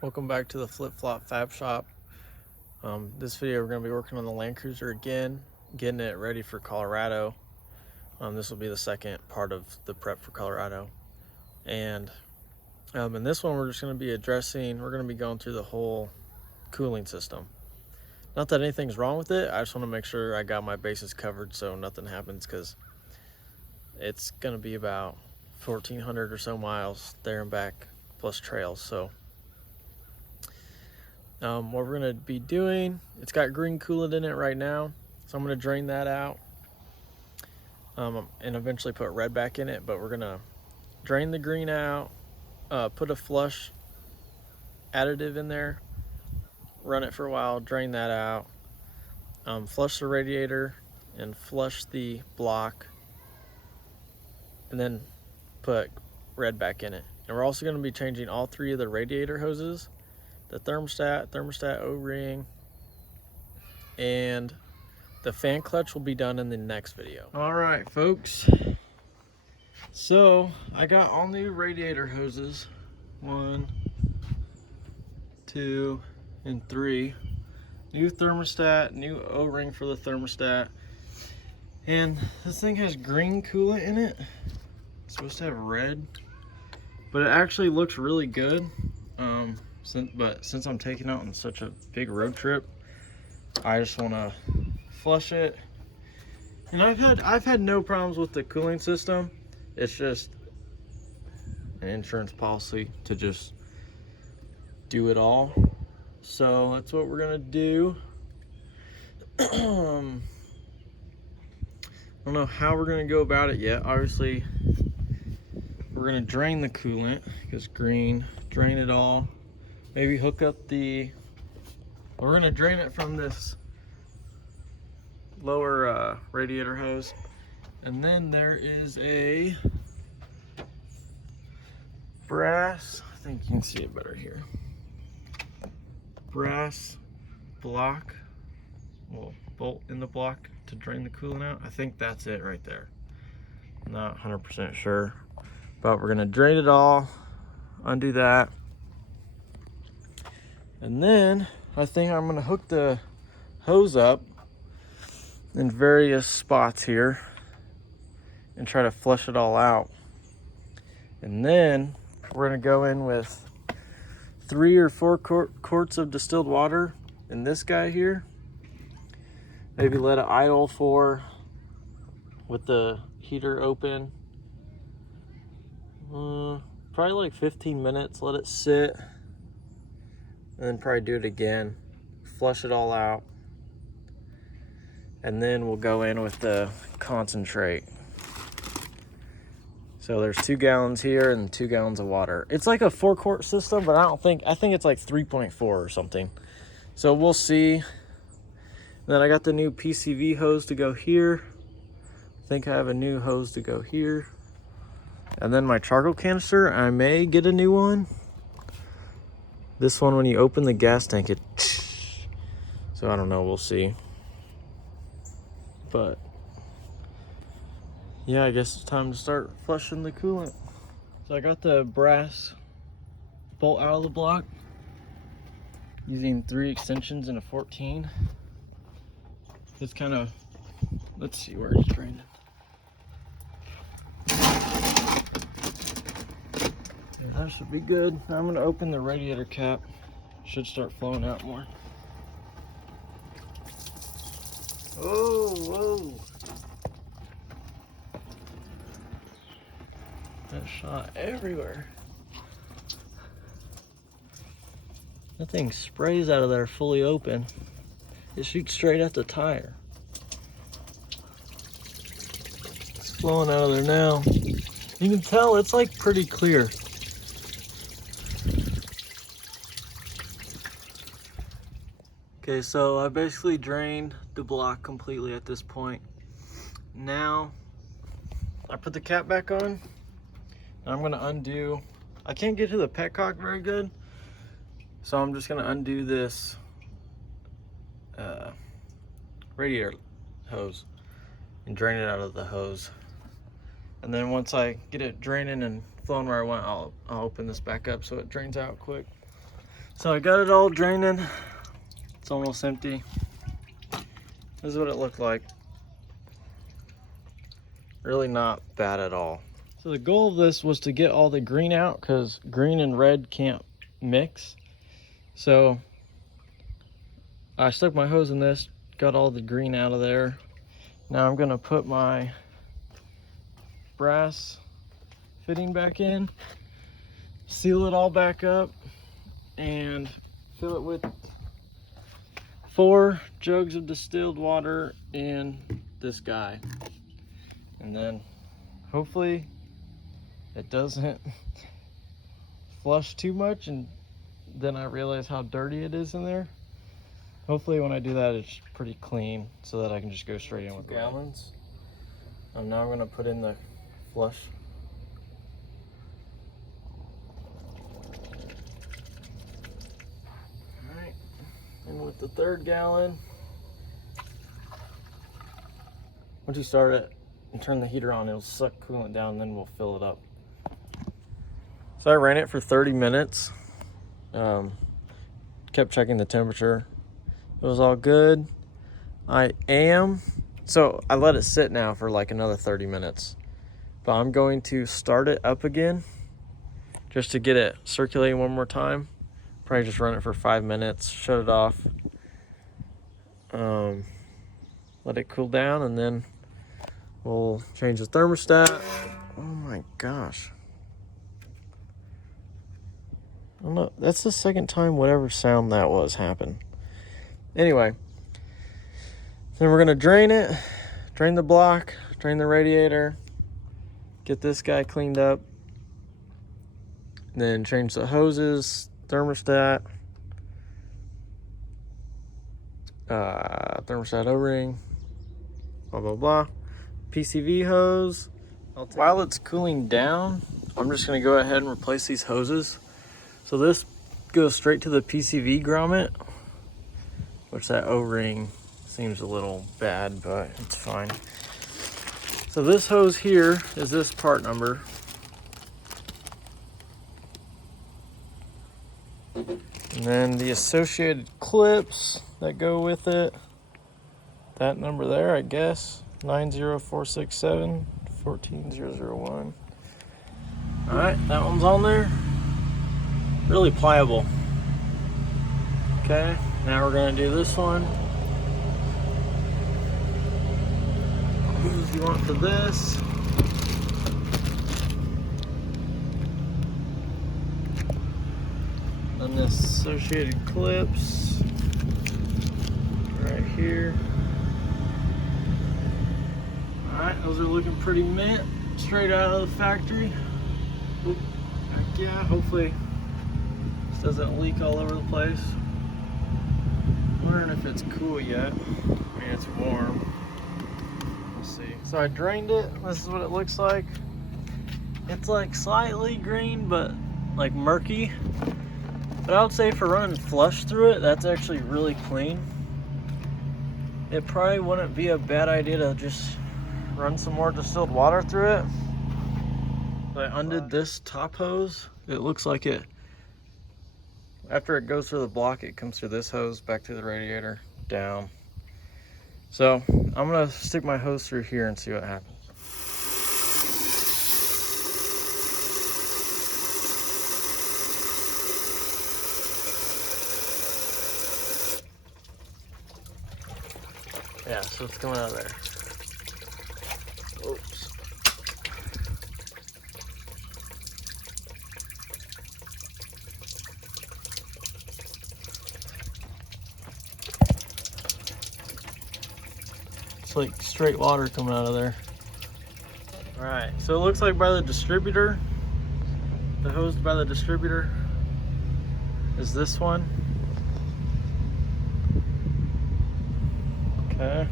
Welcome back to the Flip Flop Fab Shop. This video we're going to be working on the Land Cruiser again, getting it ready for Colorado. This will be the second part of the prep for Colorado. And in this one we're just going to be we're going to be going through the whole cooling system. Not that anything's wrong with it, I just want to make sure I got my bases covered so nothing happens, because it's going to be about 1,400 or so miles there and back plus trails. So what we're going to be doing, it's got green coolant in it right now, so I'm going to drain that out and eventually put red back in it. But we're going to drain the green out, put a flush additive in there, run it for a while, drain that out, flush the radiator and flush the block, and then put red back in it. And we're also going to be changing all three of the radiator hoses: the thermostat O-ring, and the fan clutch will be done in the next video. All right, folks. So I got all new radiator hoses, 1, 2, and 3. New thermostat, new O-ring for the thermostat. And this thing has green coolant in it. It's supposed to have red, but it actually looks really good. Since I'm taking out on such a big road trip, I just want to flush it. And I've had no problems with the cooling system. It's just an insurance policy to just do it all. So that's what we're gonna do. I don't know how we're gonna go about it yet. Obviously, we're gonna drain the coolant because green. Drain it all. Maybe hook up we're gonna drain it from this lower radiator hose. And then there is a brass, I think you can see it better here, brass block, well, bolt in the block to drain the coolant out. I think that's it right there. I'm not 100% sure, but we're gonna drain it all, undo that, and then I think I'm gonna hook the hose up in various spots here and try to flush it all out. And then we're gonna go in with 3 or 4 quarts of distilled water in this guy here. Maybe let it idle with the heater open. Probably like 15 minutes, let it sit, and then probably do it again, flush it all out, and then we'll go in with the concentrate. So there's 2 gallons here and 2 gallons of water. It's like a 4-quart system, but I think it's like 3.4 or something. So we'll see. Then I got the new PCV hose to go here. I think I have a new hose to go here. And then my charcoal canister, I may get a new one. This one, when you open the gas tank, so I don't know, we'll see. But yeah, I guess it's time to start flushing the coolant. So I got the brass bolt out of the block using 3 extensions and a 14. It's kind of, let's see where it's draining. Yeah, that should be good. Now I'm going to open the radiator cap. Should start flowing out more. Oh, whoa. That shot everywhere. That thing sprays out of there fully open. It shoots straight at the tire. It's flowing out of there now. You can tell it's like pretty clear. Okay, so I basically drained the block completely at this point. Now I put the cap back on. I'm gonna undo. I can't get to the petcock very good, so I'm just gonna undo this radiator hose and drain it out of the hose. And then once I get it draining and flowing where I want, I'll open this back up so it drains out quick. So I got it all draining. It's almost empty. This is what it looked like. Really not bad at all. So the goal of this was to get all the green out because green and red can't mix. So I stuck my hose in this, got all the green out of there. Now I'm gonna put my brass fitting back in, seal it all back up, and fill it with 4 jugs of distilled water in this guy. And then hopefully it doesn't flush too much and then I realize how dirty it is in there. Hopefully when I do that it's pretty clean so that I can just go straight in with 2 gallons. Now I'm gonna put in the flush. Alright, and with the 3rd gallon, once you start it and turn the heater on, it'll suck coolant down and then we'll fill it up. So I ran it for 30 minutes. Kept checking the temperature. It was all good. So I let it sit now for like another 30 minutes. But I'm going to start it up again just to get it circulating one more time. Probably just run it for 5 minutes, shut it off. Let it cool down and then we'll change the thermostat. Oh my gosh. I don't know, that's the 2nd time whatever sound that was happened. Anyway, then we're gonna drain it, drain the block, drain the radiator, get this guy cleaned up, then change the hoses, thermostat, thermostat O-ring, blah, blah, blah. PCV hose. While it's cooling down, I'm just gonna go ahead and replace these hoses. So this goes straight to the PCV grommet, which that O-ring seems a little bad, but it's fine. So this hose here is this part number. And then the associated clips that go with it. That number there, I guess, 90467 14001. All right, that one's on there. Really pliable. Okay, now we're gonna do this one. Hose you want for this. And this associated clips right here. Alright, those are looking pretty mint, straight out of the factory. Oop, heck yeah, hopefully this doesn't leak all over the place. I'm wondering if it's cool yet. I mean, it's warm. We'll see. So I drained it. This is what it looks like. It's like slightly green, but like murky. But I would say for running flush through it, that's actually really clean. It probably wouldn't be a bad idea to just run some more distilled water through it. So I undid this top hose. It looks like it, after it goes through the block, it comes through this hose, back to the radiator, down. So I'm gonna stick my hose through here and see what happens. Yeah, so it's coming out of there. Oops. It's like straight water coming out of there. All right, so it looks like by the distributor, the hose by the distributor is this one. Okay.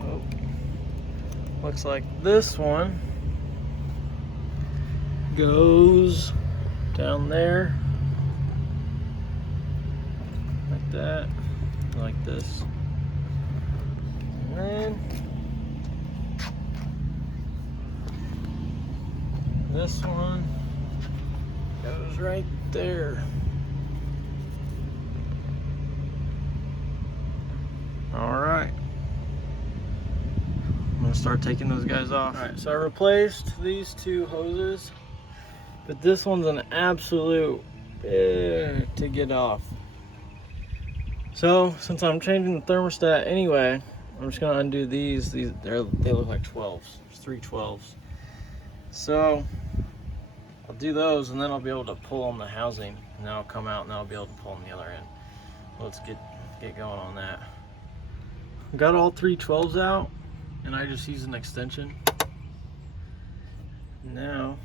Oh. Looks like this one goes down there like that, like this, and then This one goes right there. All right. I'm gonna start taking those guys off. All right, so I replaced these two hoses, but this one's an absolute to get off. So since I'm changing the thermostat anyway, I'm just gonna undo these. They look like 12s. There's 3 12s. So I'll do those, and then I'll be able to pull on the housing, and then I'll come out and I'll be able to pull on the other end. Let's get going on that. Got all 3 12s out, and I just used an extension. Now,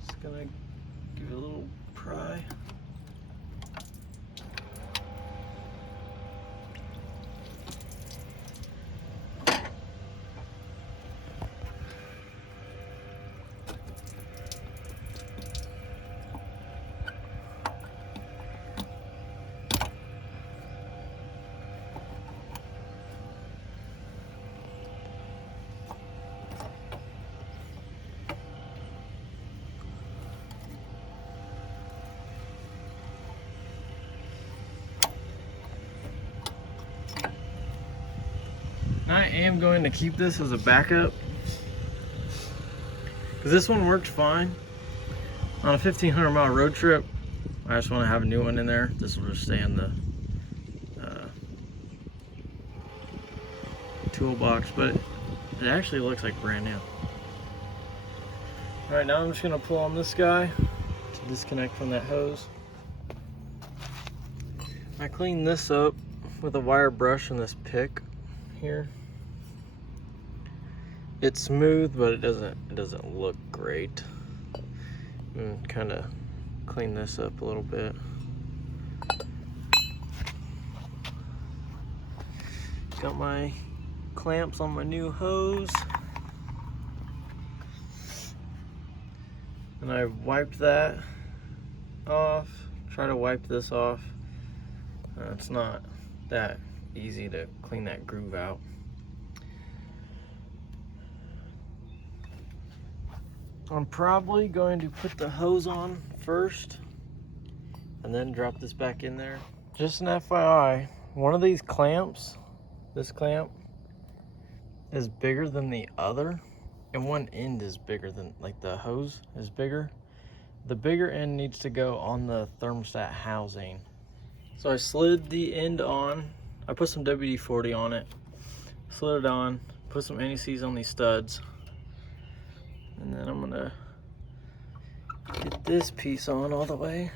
just gonna give it a little pry. I am going to keep this as a backup because this one worked fine on a 1,500-mile road trip. I just want to have a new one in there. This will just stay in the toolbox, but it actually looks like brand new. All right, now I'm just going to pull on this guy to disconnect from that hose. I cleaned this up with a wire brush and this pick here. It's smooth, but it doesn't look great. And kind of clean this up a little bit. Got my clamps on my new hose, and I wiped that off. Try to wipe this off. It's not that easy to clean that groove out. I'm probably going to put the hose on first and then drop this back in there. Just an FYI, one of these clamps, this clamp, is bigger than the other, and one end is bigger than, like, the hose is bigger. The bigger end needs to go on the thermostat housing. So I slid the end on. I put some WD-40 on it, slid it on, put some anti-seize on these studs. And then I'm gonna get this piece on all the way.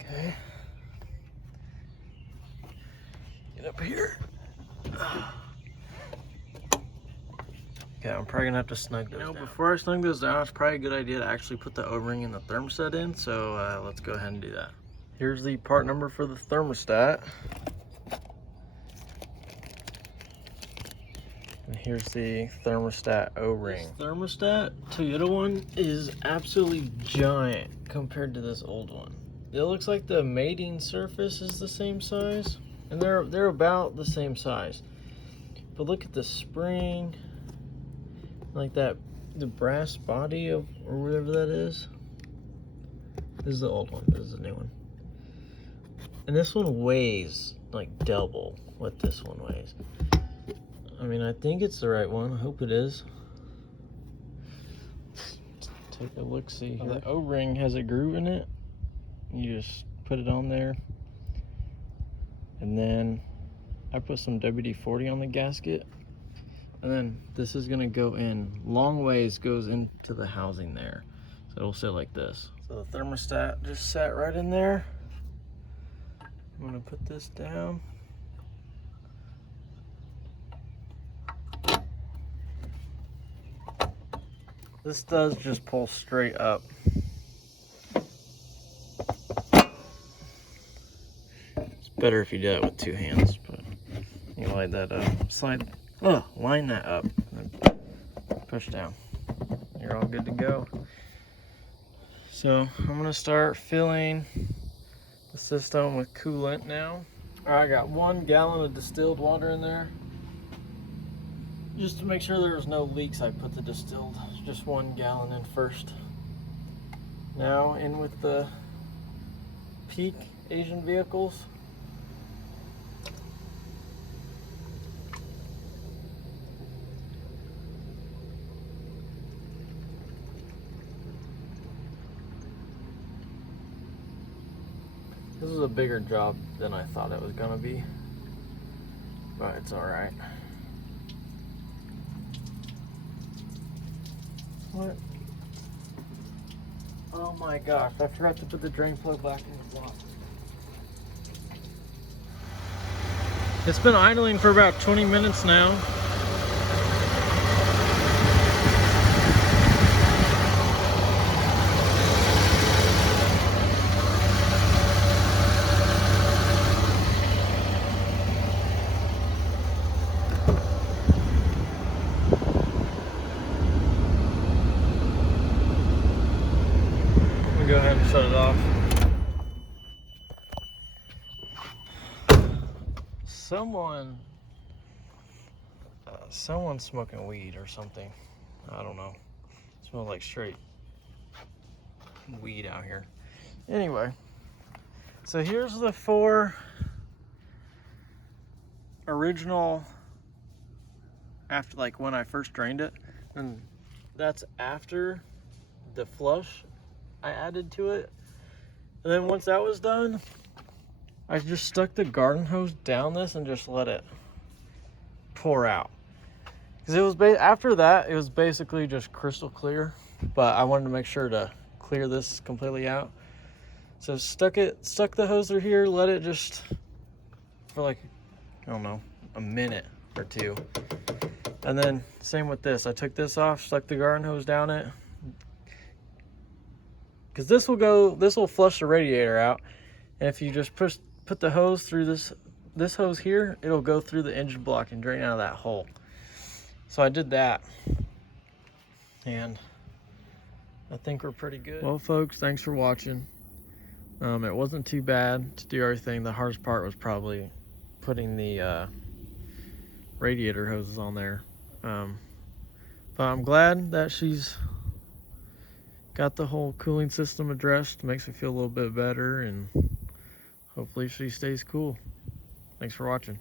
Okay. Get up here. Okay, I'm probably gonna have to snug those down. Before I snug those down, it's probably a good idea to actually put the O-ring and the thermostat in, so let's go ahead and do that. Here's the part number for the thermostat. And here's the thermostat O-ring. This thermostat Toyota one is absolutely giant compared to this old one. It looks like the mating surface is the same size, and they're about the same size. But look at the spring, like that, the brass body of, or whatever that is. This is the old one, this is the new one. And this one weighs like double what this one weighs. I mean, I think it's the right one. I hope it is. Let's take a look-see here. The O-ring has a groove in it. You just put it on there. And then I put some WD-40 on the gasket. And then this is gonna go in. Long ways goes into the housing there. So it'll sit like this. So the thermostat just sat right in there. I'm gonna put this down. This does just pull straight up. It's better if you do it with 2 hands, but you light that up. Line that up, and push down. You're all good to go. So I'm gonna start filling the system with coolant now. All right, I got 1 gallon of distilled water in there. Just to make sure there was no leaks, I put the distilled just 1 gallon in first. Now in with the peak Asian vehicles. This is a bigger job than I thought it was gonna be, but it's all right. What? Oh my gosh, I forgot to put the drain plug back in the block. It's been idling for about 20 minutes now. Go ahead and shut it off. Someone's smoking weed or something. I don't know. It smells like straight weed out here. Anyway, so here's the 4 original after, like, when I first drained it, and that's after the flush I added to it. And then once that was done, I just stuck the garden hose down this and just let it pour out. Because it was after that, it was basically just crystal clear, but I wanted to make sure to clear this completely out. So stuck the hose through here, let it just for like, I don't know, a minute or 2. And then same with this. I took this off, stuck the garden hose down it. Because this will flush the radiator out. And if you just put the hose through this hose here, it'll go through the engine block and drain out of that hole. So I did that. And I think we're pretty good. Well, folks, thanks for watching. It wasn't too bad to do everything. The hardest part was probably putting the radiator hoses on there. But I'm glad that she's got the whole cooling system addressed. Makes me feel a little bit better, and hopefully she stays cool. Thanks for watching.